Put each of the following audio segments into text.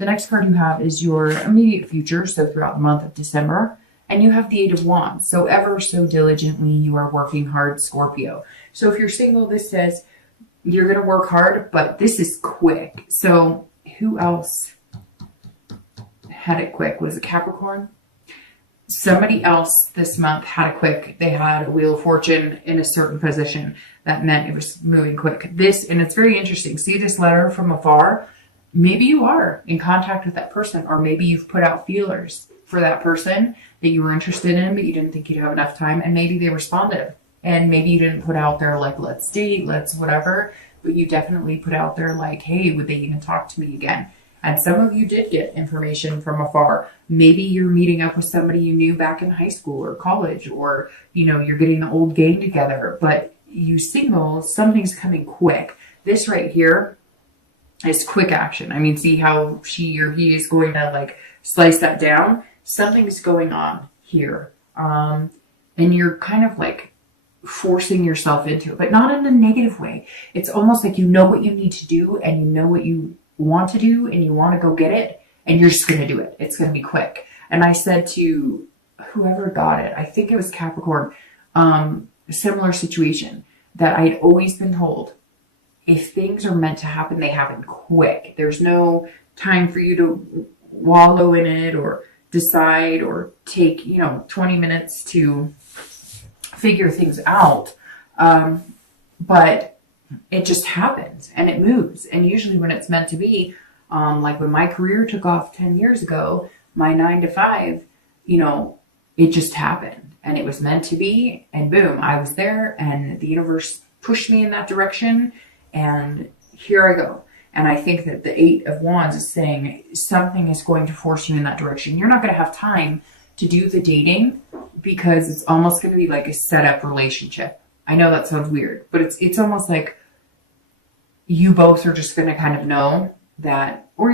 The next card you have is your immediate future, so throughout the month of December. And you have the Eight of Wands. So ever so diligently, you are working hard, Scorpio. So if you're single, this says you're going to work hard, but this is quick. So who else had it quick? Was it Capricorn? Somebody else this month had it quick. They had a Wheel of Fortune in a certain position. That meant it was moving quick. And it's very interesting. See this letter from afar? Maybe you are in contact with that person, or maybe you've put out feelers for that person that you were interested in, but you didn't think you'd have enough time, and maybe they responded. And maybe you didn't put out there like, let's date, let's whatever, but you definitely put out there like, hey, would they even talk to me again? And some of you did get information from afar. Maybe you're meeting up with somebody you knew back in high school or college, or, you're getting the old gang together, but you singles, something's coming quick. This right here is quick action. I mean, see how she or he is going to like slice that down? Something's going on here. And you're kind of like forcing yourself into it, but not in a negative way. It's almost like you know what you need to do, and you know what you want to do, and you want to go get it, and you're just going to do it. It's going to be quick. And I said to whoever got it, I think it was Capricorn, a similar situation, that I'd always been told, if things are meant to happen, they happen quick. There's no time for you to wallow in it or decide or take, 20 minutes to figure things out. But it just happens and it moves. And usually when it's meant to be, like when my career took off 10 years ago, my 9 to 5, it just happened and it was meant to be. And boom, I was there and the universe pushed me in that direction. And here I go. And I think that the Eight of Wands is saying something is going to force you in that direction. You're not going to have time to do the dating because it's almost going to be like a set up relationship. I know that sounds weird, but it's almost like you both are just going to kind of know that, or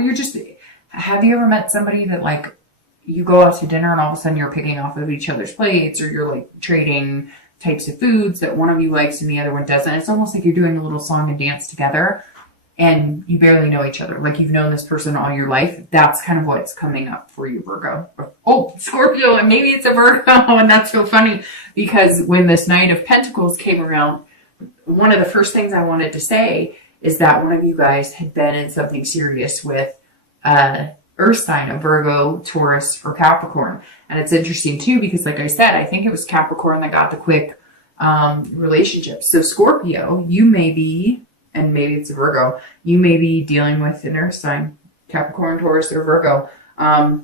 have you ever met somebody that like you go out to dinner and all of a sudden you're picking off of each other's plates, or you're like trading types of foods that one of you likes and the other one doesn't. It's almost like you're doing a little song and dance together and you barely know each other. Like you've known this person all your life. That's kind of what's coming up for you, Virgo. Oh, Scorpio, and maybe it's a Virgo. And that's so funny because when this Knight of Pentacles came around, one of the first things I wanted to say is that one of you guys had been in something serious with Earth sign, a Virgo, Taurus, or Capricorn. And it's interesting too, because like I said, I think it was Capricorn that got the quick relationship. So Scorpio, you may be, and maybe it's a Virgo, you may be dealing with an Earth sign, Capricorn, Taurus, or Virgo. All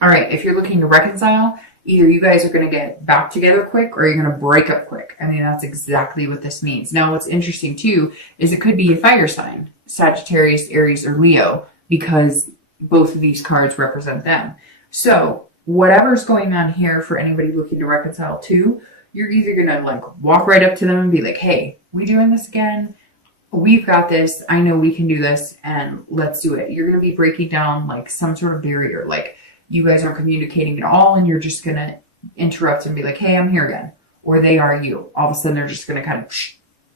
right, if you're looking to reconcile, either you guys are going to get back together quick or you're going to break up quick. I mean, that's exactly what this means. Now, what's interesting too is it could be a fire sign, Sagittarius, Aries, or Leo, because both of these cards represent them. So whatever's going on here for anybody looking to reconcile too, you're either going to like walk right up to them and be like, hey, we doing this again? We've got this. I know we can do this and let's do it. You're going to be breaking down like some sort of barrier. Like you guys aren't communicating at all and you're just going to interrupt and be like, hey, I'm here again. Or they are you. All of a sudden they're just going to kind of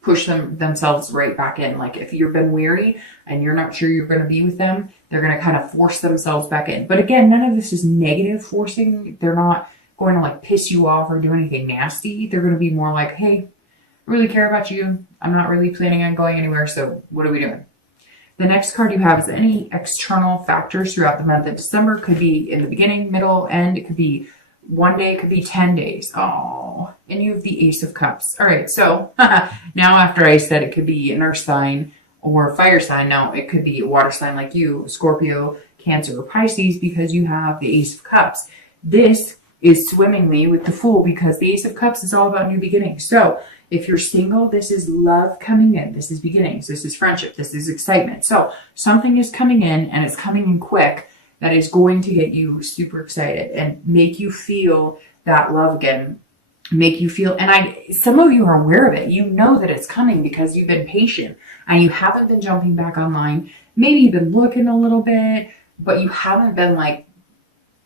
push themselves right back in. Like if you've been weary and you're not sure you're going to be with them, they're going to kind of force themselves back in. But again, none of this is negative forcing. They're not going to like piss you off or do anything nasty. They're going to be more like, hey, I really care about you. I'm not really planning on going anywhere. So what are we doing? The next card you have is any external factors throughout the month of December. Could be in the beginning, middle, end. It could be one day. It could be 10 days. Oh, and you have the Ace of Cups. All right. So now after I said it could be an earth sign or a fire sign, now it could be a water sign like you, Scorpio, Cancer, or Pisces, because you have the Ace of Cups. This is swimmingly with the Fool because the Ace of Cups is all about new beginnings. So if you're single, this is love coming in. This is beginnings. This is friendship. This is excitement. So something is coming in and it's coming in quick that is going to get you super excited and make you feel that love again. Make you feel, and some of you are aware of it. You know that it's coming because you've been patient and you haven't been jumping back online. Maybe you've been looking a little bit, but you haven't been like,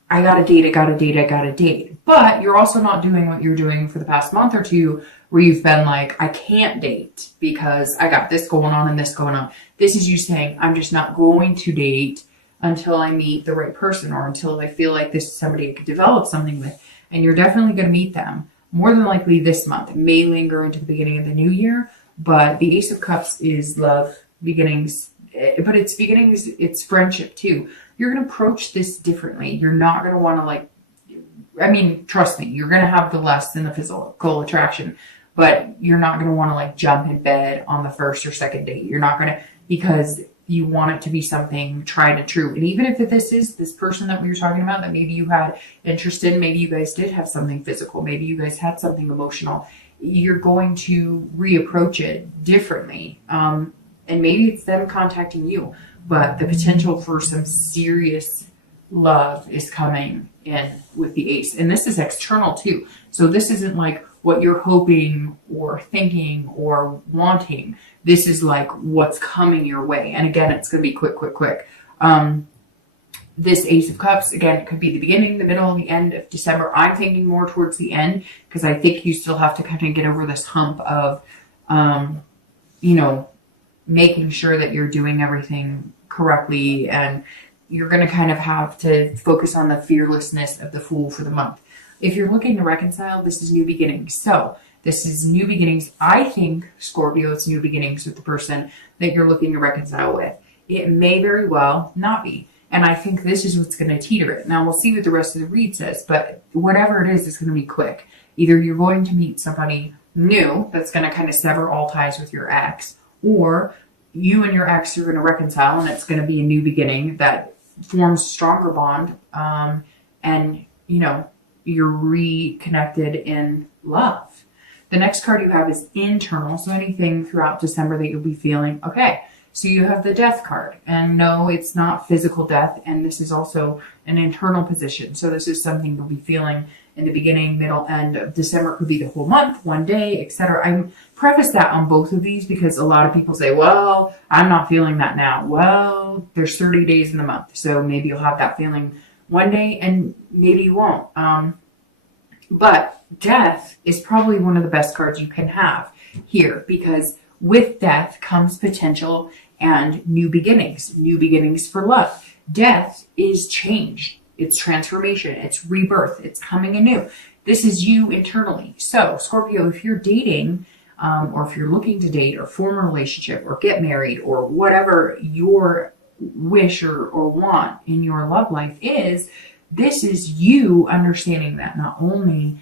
I gotta date, I gotta date, I gotta date. But you're also not doing what you're doing for the past month or two where you've been like, I can't date because I got this going on and this going on. This is you saying, I'm just not going to date until I meet the right person, or until I feel like this is somebody I could develop something with. And you're definitely going to meet them more than likely this month. It may linger into the beginning of the new year, but the Ace of Cups is love, beginnings, but it's beginnings, it's friendship too. You're going to approach this differently. You're not going to want to trust me, you're going to have the lust and the physical attraction, but you're not going to want to jump in bed on the first or second date. You're not going to, because you want it to be something tried and true. And even if this is this person that we were talking about, that maybe you had interest in, maybe you guys did have something physical, maybe you guys had something emotional, you're going to reapproach it differently. And maybe it's them contacting you, but the potential for some serious love is coming in with the Ace. And this is external too. So this isn't like what you're hoping or thinking or wanting. This is what's coming your way. And again, it's going to be quick. This Ace of Cups, again, it could be the beginning, the middle, and the end of December. I'm thinking more towards the end, because I think you still have to kind of get over this hump of, making sure that you're doing everything correctly, and you're going to kind of have to focus on the fearlessness of the Fool for the month. If you're looking to reconcile, this is new beginnings. So this is new beginnings. I think, Scorpio, it's new beginnings with the person that you're looking to reconcile with. It may very well not be. And I think this is what's going to teeter it. Now, we'll see what the rest of the read says, but whatever it is, it's going to be quick. Either you're going to meet somebody new that's going to kind of sever all ties with your ex, or you and your ex are going to reconcile, and it's going to be a new beginning that forms a stronger bond. And, you're reconnected in love. The next card you have is internal. So anything throughout December that you'll be feeling. Okay. So you have the Death card, and no, it's not physical death. And this is also an internal position. So this is something you'll be feeling in the beginning, middle, end of December. It could be the whole month, one day, etc. I preface that on both of these because a lot of people say, well, I'm not feeling that now. Well, there's 30 days in the month. So maybe you'll have that feeling one day and maybe you won't. But Death is probably one of the best cards you can have here, because with Death comes potential and new beginnings for love. Death is change. It's transformation. It's rebirth. It's coming anew. This is you internally. So Scorpio, if you're dating, or if you're looking to date or form a relationship or get married or whatever your wish or want in your love life is, this is you understanding that not only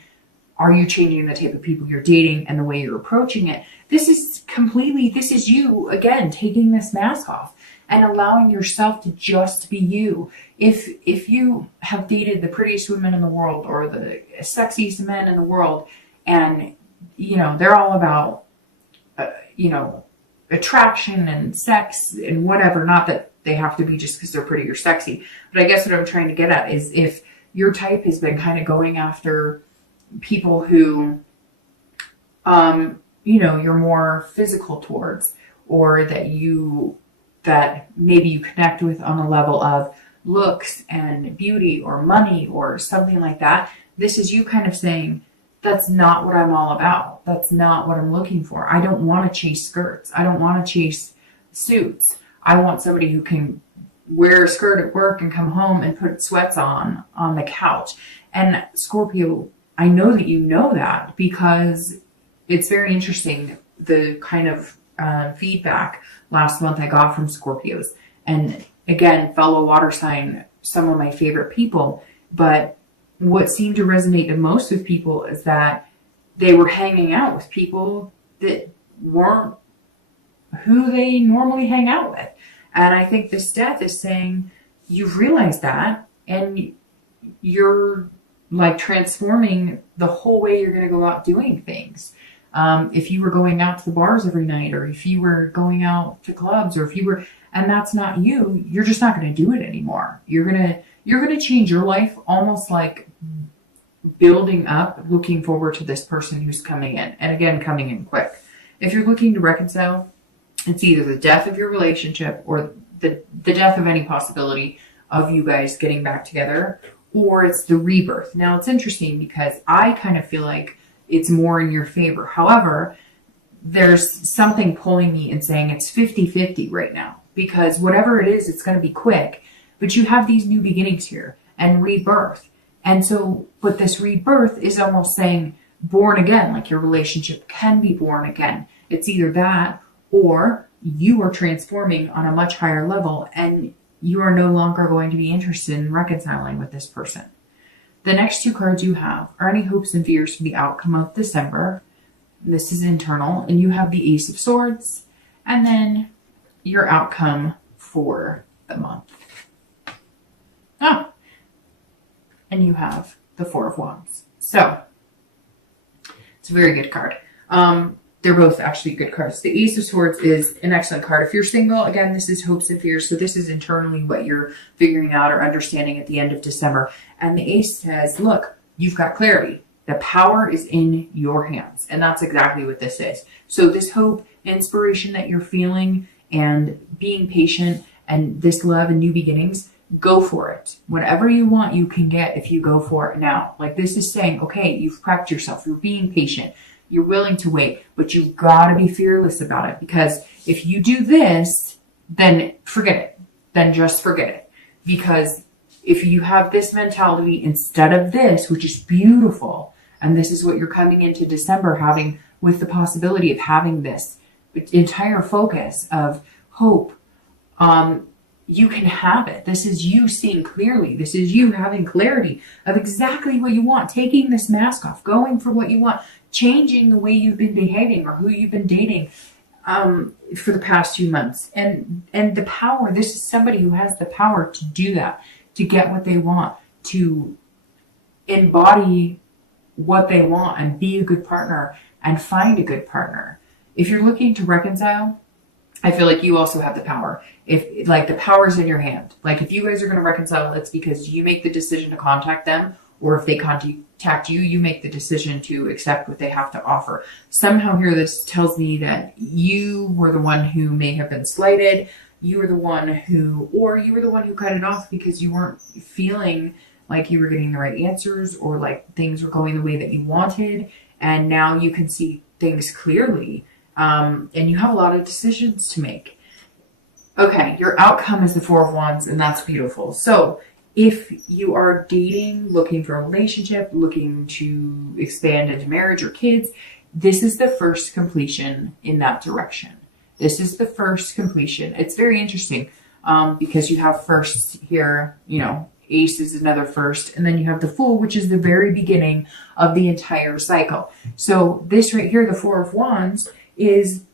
are you changing the type of people you're dating and the way you're approaching it, this is you, again, taking this mask off and allowing yourself to just be you. If you have dated the prettiest women in the world or the sexiest men in the world, and, they're all about, attraction and sex and whatever, not that they have to be just because they're pretty or sexy. But I guess what I'm trying to get at is, if your type has been kind of going after people who, you're more physical towards, or that maybe you connect with on a level of looks and beauty or money or something like that, this is you kind of saying, that's not what I'm all about. That's not what I'm looking for. I don't want to chase skirts. I don't want to chase suits. I want somebody who can wear a skirt at work and come home and put sweats on the couch. And Scorpio, I know that you know that, because it's very interesting, the kind of feedback last month I got from Scorpios. And again, fellow water sign, some of my favorite people. But what seemed to resonate the most with people is that they were hanging out with people that weren't who they normally hang out with. And I think this Death is saying, you've realized that, and you're transforming the whole way you're going to go out doing things. If you were going out to the bars every night, or if you were going out to clubs, or if you were, and that's not you, you're just not going to do it anymore. You're going to change your life, almost like building up, looking forward to this person who's coming in, and again, coming in quick. If you're looking to reconcile, it's either the death of your relationship or the death of any possibility of you guys getting back together, or it's the rebirth. Now, it's interesting because I kind of feel like it's more in your favor. However, there's something pulling me and saying it's 50-50 right now, because whatever it is, it's going to be quick. but you have these new beginnings here and rebirth. And so, but this rebirth is almost saying born again, like your relationship can be born again. It's either that or you are transforming on a much higher level and you are no longer going to be interested in reconciling with this person. The next two cards you have are any hopes and fears for the outcome of December. This is internal, and you have the Ace of Swords, and then your outcome for the month. Oh, and you have the Four of Wands. So, it's a very good card. They're both actually good cards. The Ace of Swords is an excellent card. If you're single, again, this is hopes and fears. So this is internally what you're figuring out or understanding at the end of December. And the Ace says, look, you've got clarity. The power is in your hands. And that's exactly what this is. So this hope, inspiration that you're feeling and being patient and this love and new beginnings, go for it. Whatever you want, you can get if you go for it now. Like this is saying, okay, you've prepped yourself. You're being patient. You're willing to wait, but you've got to be fearless about it, because if you do this, then forget it. Then just forget it. Because if you have this mentality instead of this, which is beautiful, and this is what you're coming into December having, with the possibility of having this entire focus of hope, you can have it. This is you seeing clearly. This is you having clarity of exactly what you want, taking this mask off, going for what you want, changing the way you've been behaving or who you've been dating for the past few months. And the power, this is somebody who has the power to do that, to get what they want, to embody what they want and be a good partner and find a good partner. If you're looking to reconcile, I feel like you also have the power. If like the power's in your hand. Like if you guys are going to reconcile, it's because you make the decision to contact them, or if they contact you, you make the decision to accept what they have to offer. Somehow here this tells me that you were the one who may have been slighted. You were the one who, or you were the one who cut it off because you weren't feeling like you were getting the right answers or like things were going the way that you wanted. And now you can see things clearly. And you have a lot of decisions to make. Okay, your outcome is the Four of Wands, and that's beautiful. So if you are dating, looking for a relationship, looking to expand into marriage or kids, this is the first completion in that direction. This is the first completion. It's very interesting because you have firsts here, you know, Ace is another first, and then you have the Fool, which is the very beginning of the entire cycle. So this right here, the Four of Wands, is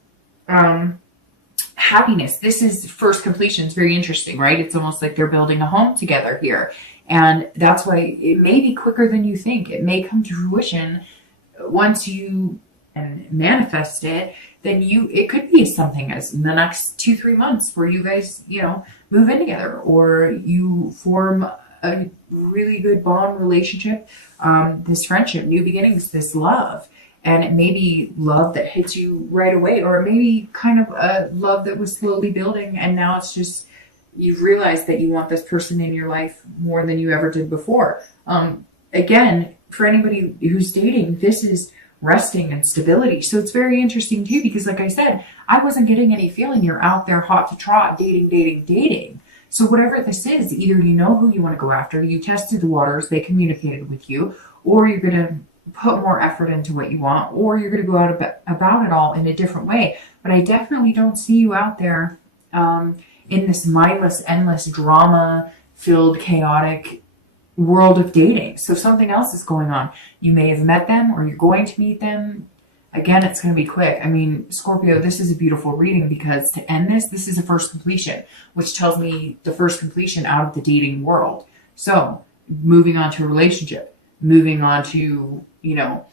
happiness. This is first completion. It's very interesting, right? It's almost like they're building a home together here. And that's why it may be quicker than you think. It may come to fruition once you manifest it. Then it could be something as in the next 2-3 months where you guys, you know, move in together, or you form a really good bond relationship, this friendship, new beginnings, this love. And it may be love that hits you right away, or it may be kind of a love that was slowly building, and now it's just, you've realized that you want this person in your life more than you ever did before. Again, for anybody who's dating, this is resting and stability. So it's very interesting too, because like I said, I wasn't getting any feeling you're out there hot to trot, dating. So whatever this is, either you know who you want to go after, you tested the waters, they communicated with you, or you're going to put more effort into what you want, or you're going to go out about it all in a different way. But I definitely don't see you out there in this mindless, endless, drama-filled, chaotic world of dating. So something else is going on. You may have met them, or you're going to meet them. Again, it's going to be quick. I mean, Scorpio, this is a beautiful reading, because to end this is a first completion, which tells me the first completion out of the dating world. So moving on to a relationship, moving on to, you know,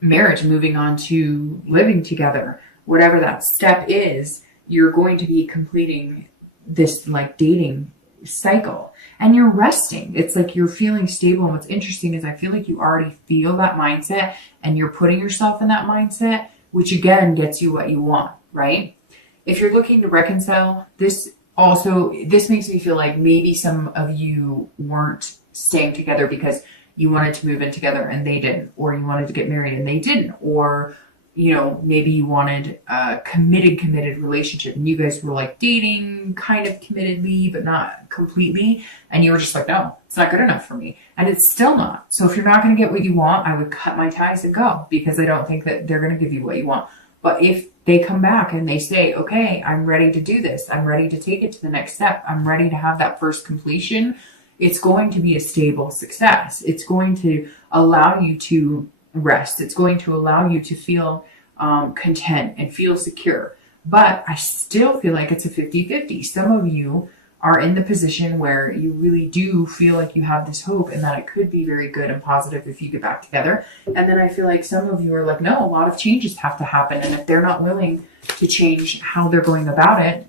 marriage, moving on to living together, whatever that step is, you're going to be completing this like dating cycle, and you're resting. It's like you're feeling stable. And what's interesting is I feel like you already feel that mindset, and you're putting yourself in that mindset, which again gets you what you want, right? If you're looking to reconcile, this makes me feel like maybe some of you weren't staying together because you wanted to move in together and they didn't, or you wanted to get married and they didn't, or maybe you wanted a committed relationship and you guys were like dating kind of committedly, but not completely. And you were just like, no, it's not good enough for me. And it's still not. So if you're not going to get what you want, I would cut my ties and go, because I don't think that they're going to give you what you want. But if they come back and they say, okay, I'm ready to do this, I'm ready to take it to the next step, I'm ready to have that first completion, it's going to be a stable success. It's going to allow you to rest. It's going to allow you to feel content and feel secure. But I still feel like it's a 50-50. Some of you are in the position where you really do feel like you have this hope and that it could be very good and positive if you get back together. And then I feel like some of you are like, no, a lot of changes have to happen. And if they're not willing to change how they're going about it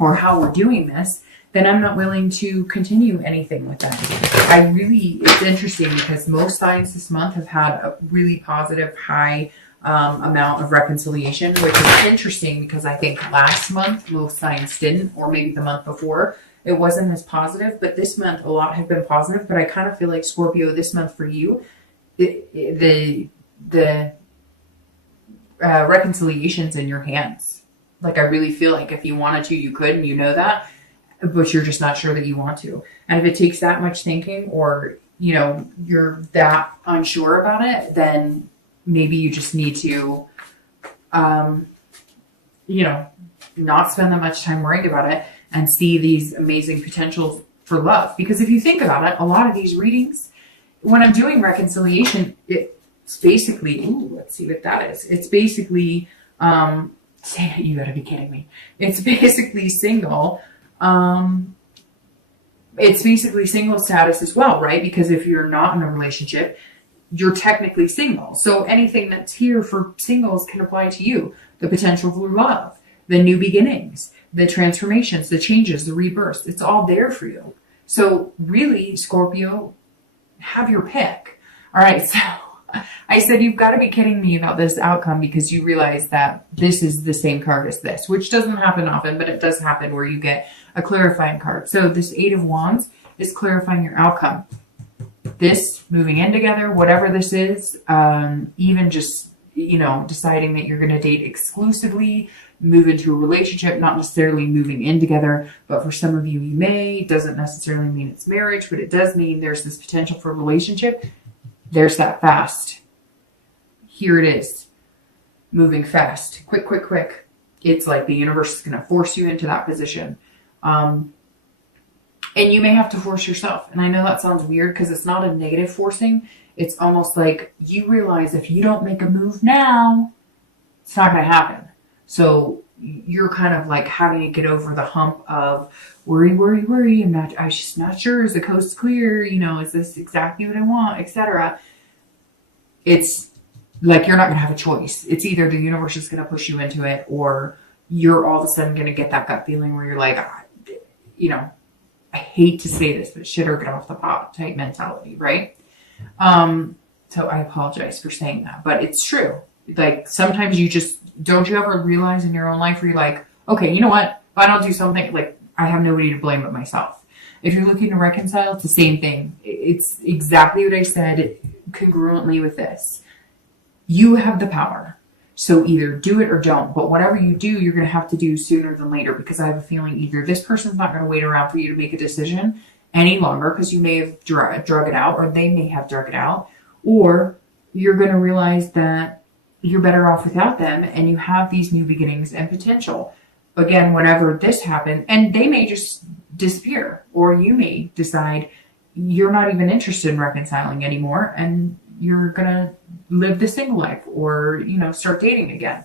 or how we're doing this, then I'm not willing to continue anything with that. It's interesting because most signs this month have had a really positive, high amount of reconciliation, which is interesting because I think last month most signs didn't, or maybe the month before it wasn't as positive, but this month a lot have been positive. But I kind of feel like, Scorpio, this month for you, the reconciliation's in your hands. Like, I really feel like if you wanted to, you could, and you know that, but you're just not sure that you want to. And if it takes that much thinking, or, you're that unsure about it, then maybe you just need to, not spend that much time worrying about it and see these amazing potentials for love. Because if you think about it, a lot of these readings, when I'm doing reconciliation, it's basically, let's see what that is. It's basically, you gotta be kidding me. It's basically single. It's basically single status as well, right? Because if you're not in a relationship, you're technically single. So anything that's here for singles can apply to you. The potential for love, the new beginnings, the transformations, the changes, the rebirths. It's all there for you. So really, Scorpio, have your pick. All right. So I said, you've got to be kidding me about this outcome, because you realize that this is the same card as this, which doesn't happen often, but it does happen where you get a clarifying card. So this 8 of Wands is clarifying your outcome. This moving in together, whatever this is, even just, deciding that you're going to date exclusively, move into a relationship, not necessarily moving in together, but for some of you, you may. It doesn't necessarily mean it's marriage, but it does mean there's this potential for a relationship. There's that fast. Here it is. Moving fast. Quick, quick, quick. It's like the universe is going to force you into that position. And you may have to force yourself. And I know that sounds weird because it's not a negative forcing. It's almost like you realize if you don't make a move now, it's not going to happen. So you're kind of like having to get over the hump of worry. I'm just not sure. Is the coast clear? Is this exactly what I want, etc. It's like you're not going to have a choice. It's either the universe is going to push you into it, or you're all of a sudden going to get that gut feeling where you're like, I hate to say this, but shit or get off the pot type mentality, right? So I apologize for saying that, but it's true. Like, sometimes don't you ever realize in your own life where you're like, okay, you know what? If I don't do something, like, I have nobody to blame but myself. If you're looking to reconcile, it's the same thing. It's exactly what I said congruently with this. You have the power. So either do it or don't. But whatever you do, you're going to have to do sooner than later, because I have a feeling either this person's not going to wait around for you to make a decision any longer because you may have drug it out, or they may have drug it out, or you're going to realize that you're better off without them and you have these new beginnings and potential. Again, whenever this happens, and they may just disappear, or you may decide you're not even interested in reconciling anymore and you're going to live the single life, or, start dating again.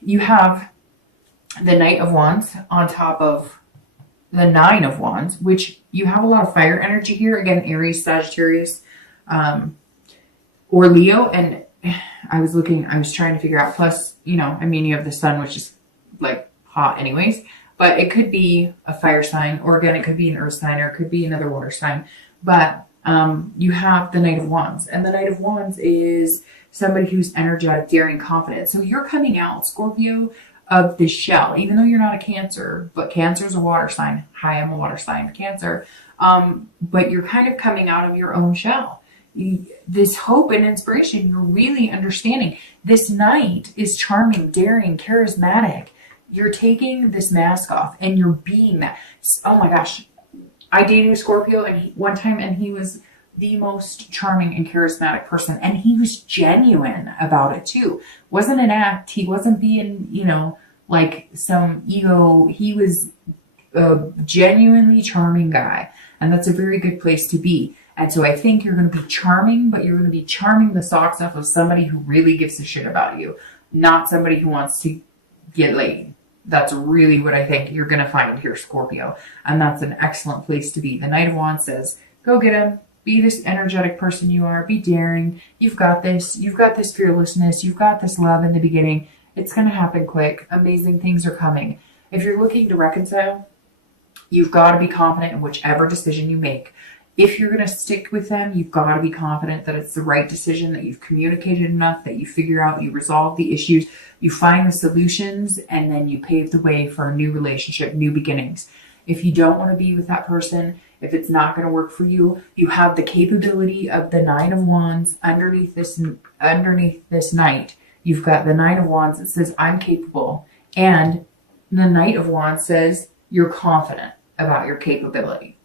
You have the Knight of Wands on top of the 9 of Wands, which you have a lot of fire energy here. Again, Aries, Sagittarius, or Leo. And I was trying to figure out, plus, you have the sun, which is like hot anyways, but it could be a fire sign, or again, it could be an earth sign, or it could be another water sign. But you have the Knight of Wands, and the Knight of Wands is somebody who's energetic, daring, confident. So you're coming out, Scorpio, of the shell, even though you're not a Cancer, but Cancer is a water sign. Hi, I'm a water sign, Cancer. But you're kind of coming out of your own shell. this hope and inspiration. You're really understanding. This Knight is charming, daring, charismatic. You're taking this mask off and you're being that. Oh my gosh. I dated a Scorpio one time, and he was the most charming and charismatic person. And he was genuine about it too. Wasn't an act. He wasn't being, like some ego. He was a genuinely charming guy. And that's a very good place to be. And so I think you're going to be charming, but you're going to be charming the socks off of somebody who really gives a shit about you, not somebody who wants to get laid. That's really what I think you're going to find here, Scorpio. And that's an excellent place to be. The Knight of Wands says, go get him. Be this energetic person you are. Be daring. You've got this. You've got this fearlessness. You've got this love in the beginning. It's going to happen quick. Amazing things are coming. If you're looking to reconcile, you've got to be confident in whichever decision you make. If you're going to stick with them, you've got to be confident that it's the right decision, that you've communicated enough, that you figure out, you resolve the issues, you find the solutions, and then you pave the way for a new relationship, new beginnings. If you don't want to be with that person, if it's not going to work for you, you have the capability of the Nine of Wands underneath this Knight. You've got the Nine of Wands that says, I'm capable. And the Knight of Wands says, you're confident about your capability.